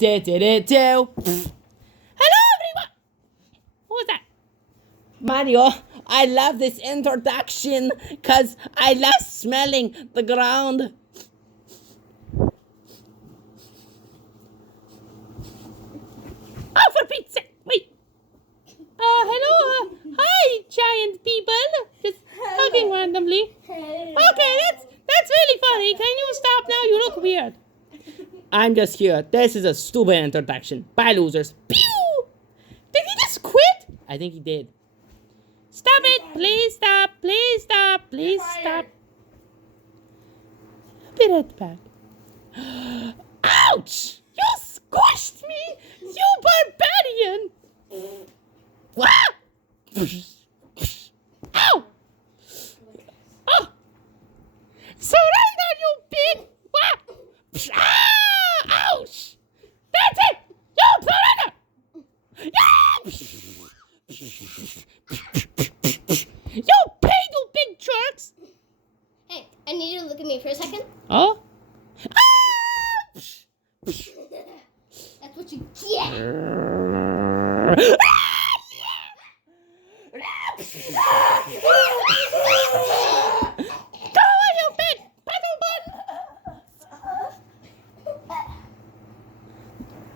Hello, everyone. Who was that? Mario, I love this introduction because I love smelling the ground. Oh, for Pete's sake, wait. Hello. Hi, giant people. Just talking randomly. Okay, that's really funny. Can you stop now? You look weird. I'm just here. This is a stupid introduction. Bye, losers. Pew! Did he just quit? I think he did. Stop it. Please stop. Please stop. Please stop. I'll be right back. Ouch! You squashed me! You barbarian! What? Ow! Oh! Surrender, you big... What? Ah! Ouch! That's it! You surrender! You pay, you big jerks! Hey, I need you to look at me for a second. Oh? That's what you get. Go away, you big petal bun!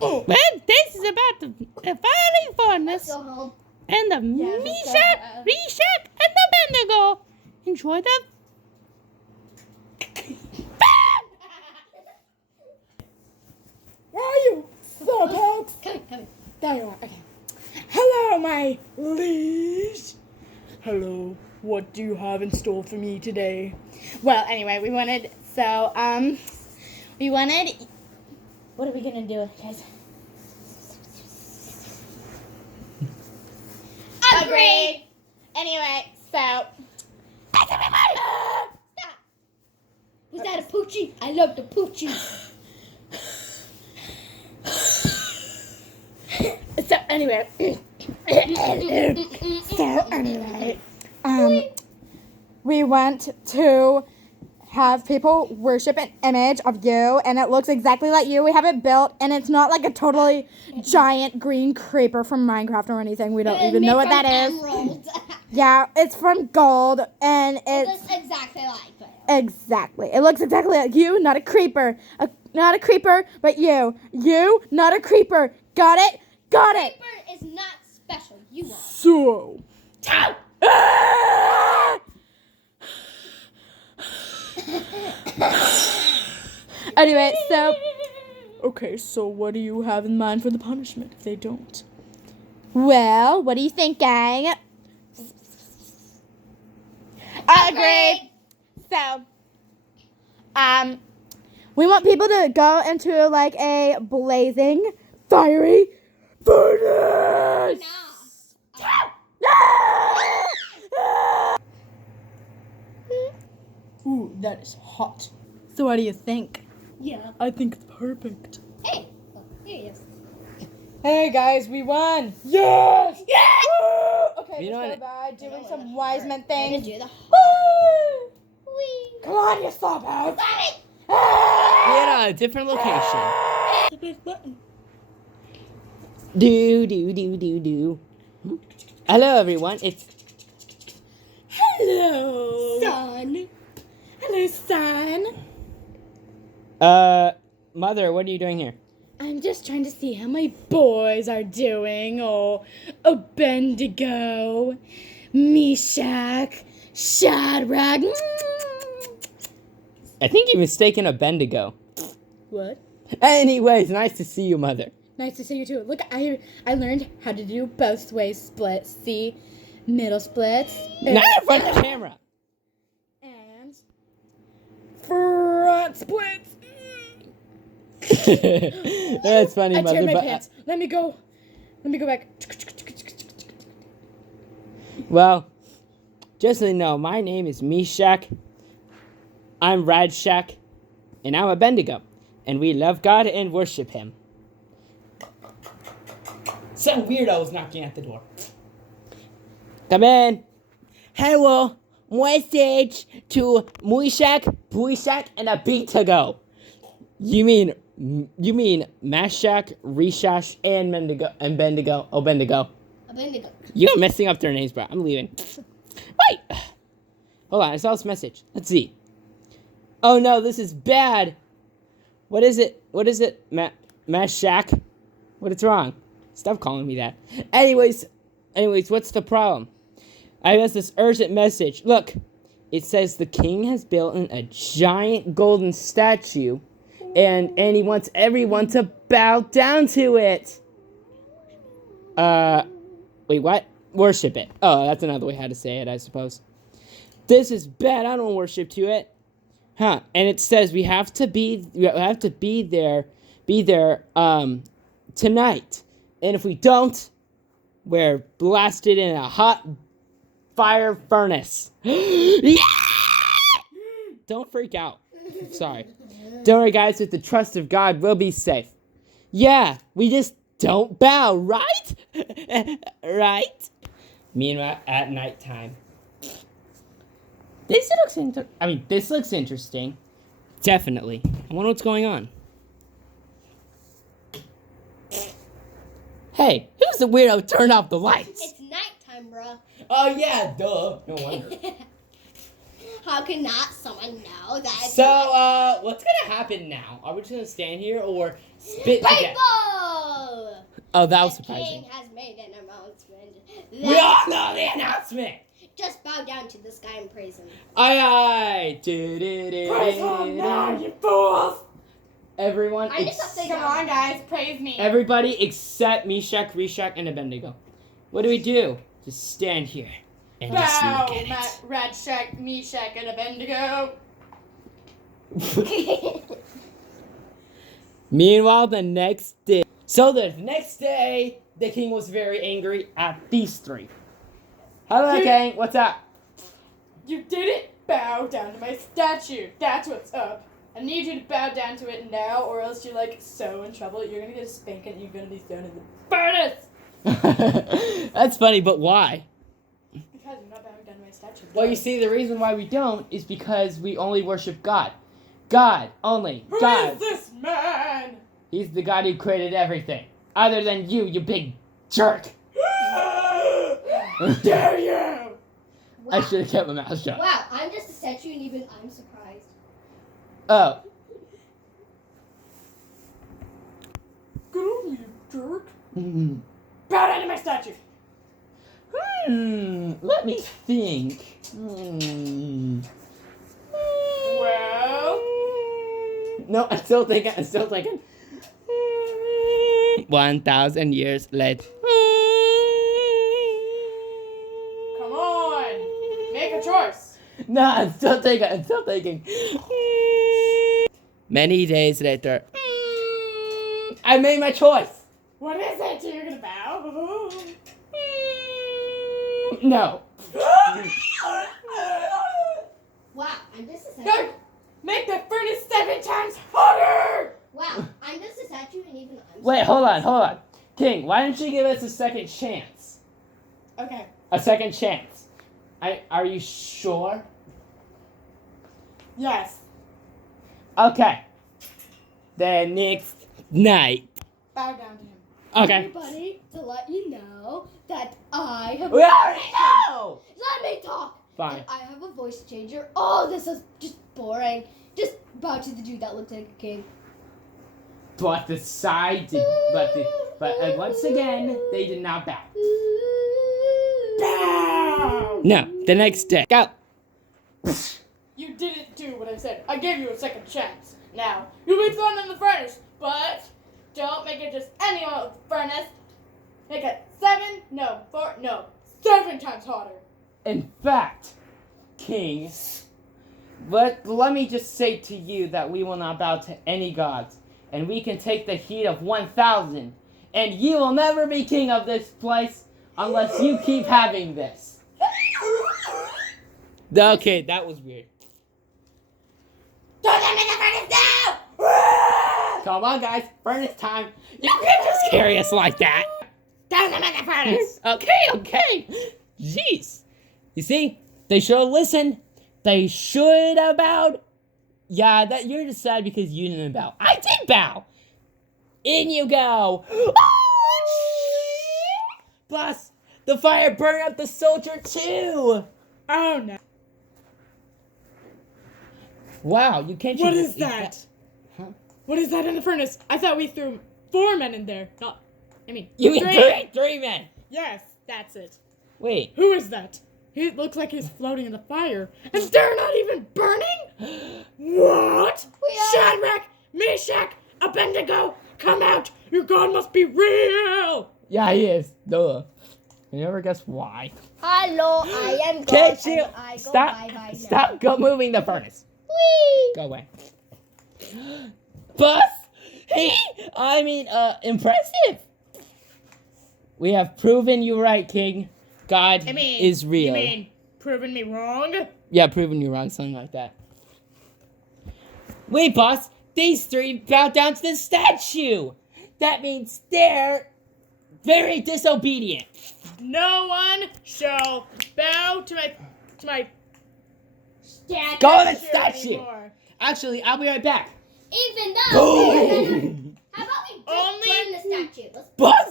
Well, this is about the fiery furnace Go home. and the Meshach, and Abednego. Enjoy the... Where are you? Slowpokes? Come. There you are. Okay. Hello, my liege. Hello. What do you have in store for me today? Well, anyway, we wanted. What are we gonna do, guys? Agreed. Anyway, so. Was that a poochie? I love the poochie. So anyway, we want to have people worship an image of you, and it looks exactly like you. We have it built, and it's not like a totally giant green creeper from Minecraft or anything. We don't even know what that is. Yeah, it's from gold, and It looks exactly like it. exactly. It looks exactly like you, not a creeper. Not a creeper, but you. You, not a creeper. Got it? Got it. Creeper is not special. You are. So. Anyway, so. Okay, so what do you have in mind for the punishment if they don't? Well, what do you think, gang? Agreed. So, we want people to go into like a blazing, fiery furnace. Ooh, that is hot. So what do you think? Yeah. I think it's perfect. Hey. Oh, here he is. Hey guys, we won! Yes! Yes! Woo! Okay, You know let's go what? by doing some wise men things. Do the Woo! whee. Come on, you stop out! We're at a different location. Do. Hello, everyone. It's... Hello! Son. Hello, son! Mother, what are you doing here? I'm just trying to see how my boys are doing. Oh, Abednego, Meshach, Shadrach. I think you're mistaken a Bendigo. What? Anyways, nice to see you, Mother. Nice to see you too. Look, I learned how to do both ways splits. See, middle splits. Not in front of the camera. And front splits. That's funny, I Mother. teared my But, pants. Let me go back. well, just so you know, my name is Meshach. I'm Radshak, and I'm a Bendigo, and we love God and worship Him. Some weirdos knocking at the door. Come in. Hello. Message to Meshach, and Abednego. You mean You mean Meshach, Rishash, and Abednego. Abednego. You're messing up their names, bro. I'm leaving. Wait. Hold on. I saw this message. Let's see. Oh, no. This is bad. What is it? Meshach? What is wrong? Stop calling me that. Anyways, what's the problem? I have this urgent message. Look. It says the king has built a giant golden statue, and he wants everyone to bow down to it. Wait, what? Worship it. Oh, that's another way how to say it, I suppose. This is bad. I don't worship to it. Huh? And it says we have to be there tonight. And if we don't, we're blasted in a hot fire furnace. Yeah! Don't freak out. Sorry. Don't worry, guys. With the trust of God, we'll be safe. Yeah, we just don't bow, right? Right? Meanwhile, at nighttime. This looks interesting. Definitely. I wonder what's going on. Hey, who's the weirdo who turned off the lights? It's nighttime, bruh. Oh, yeah, duh. No wonder. How can not someone know that it's So, what's gonna happen now? Are we just gonna stand here or spit together? People! Oh, that was The surprising. king has made an announcement. We all know the announcement! Just bow down to the sky and praise him. Aye, aye! Praise him now, you fools! Everyone, I just have to Come on, guys, praise me. everybody except Meshach, Rishash, and Abednego. What do we do? Just stand here and just Bow, look at Meshach, Meshach, and Abednego. it. Meanwhile, the next day. So the next day, the king was very angry at these three. Hello, Dude. king. What's up? You didn't bow down to my statue. That's what's up. I need you to bow down to it now, or else you're like so in trouble. You're gonna get a spanking and you're gonna be thrown in the furnace. That's funny, but why? Because you're not bowing down to my statue. Well, you see, the reason why we don't is because we only worship God. God only. Who God. is this man? He's the God who created everything. Other than you big jerk. How dare you? Wow. I should have kept my mouth shut. Wow, I'm just a statue and even I'm surprised. Oh. Get over you, jerk. Bow down to my statue. Let me think. Well. No, I'm still thinking. 1,000 years later. Come on. Make a choice. No, I'm still thinking. Many days later. I made my choice. What is it? You're gonna bow? No. Wow, I'm just a statue. No! Make the furnace 7 times hotter! Wow, I'm just a statue and even I'm Wait, surprised. hold on. King, why don't you give us a second chance? Okay. A second chance. Are you sure? Yes. Okay. The next night. Bow down to him. Okay. Everybody, to let you know that I have. We already know! Let me talk. Fine. And I have a voice changer. Oh, this is just boring. Just bow to the dude that looks like a king. But but once again, they did not bow. Bow! No, the next day. Go. You didn't do what I said. I gave you a second chance. Now, you'll be thrown in the furnace, but don't make it just any old furnace. Make it 7 times hotter. In fact, King, let me just say to you that we will not bow to any gods, and we can take the heat of 1,000, and you will never be king of this place unless you keep having this. Okay, that was weird. Throw them in the furnace now! Come on, guys, furnace time. You can't just carry us like that. Throw them in the furnace! Okay. Jeez. You see, they should have listened. They should have bowed. Yeah, that you're just sad because you didn't bow. I did bow. In you go. Boss, the fire burned up the soldier too. Oh no. Wow, you can't. What is that? Huh? What is that in the furnace? I thought we threw 4 men in there. You mean 3? three men? Yes, that's it. Wait. Who is that? He looks like he's floating in the fire. And they're not even burning? What? Shadrach, Meshach, Abednego, come out! Your God must be real! Yeah, he is. Duh. You never guess why. Hello, I am God. Can't you and I go stop? bye-bye now. Stop go moving the furnace. Whee! Go away. Boss, impressive. We have proven you right, King. God is real. You mean proving me wrong? Yeah, proving you wrong, something like that. Wait, boss. These 3 bowed down to the statue. That means they're very disobedient. No one shall bow to my Statue. Go to the statue. anymore. Actually, I'll be right back. Even though. Boom. How about we just Only- burn the statue? Let's Boss.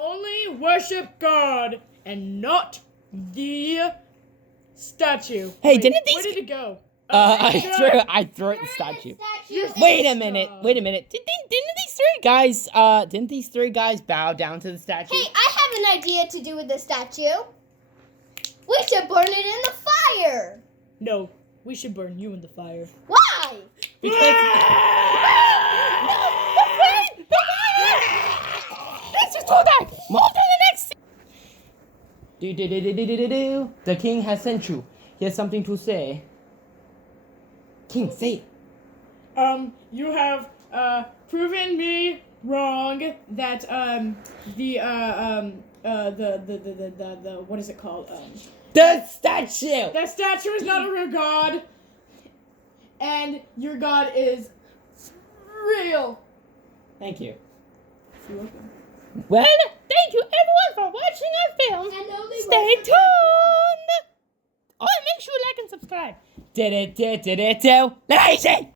Only worship God and not the statue. Hey, Wait, didn't these- Where did it go? I threw at the statue. Wait a minute. Didn't these three guys bow down to the statue? Hey, I have an idea to do with the statue. We should burn it in the fire. No, we should burn you in the fire. Why? Because let's just hold that. Move to the next. Do. The king has sent you. He has something to say. King, say it. You have proven me wrong that the what is it called? The statue. That statue is not a real god, and your God is real. Thank you. You're welcome. Well, thank you everyone for watching our film. And only Stay worship tuned. Oh, and make sure you like and subscribe. Lazy.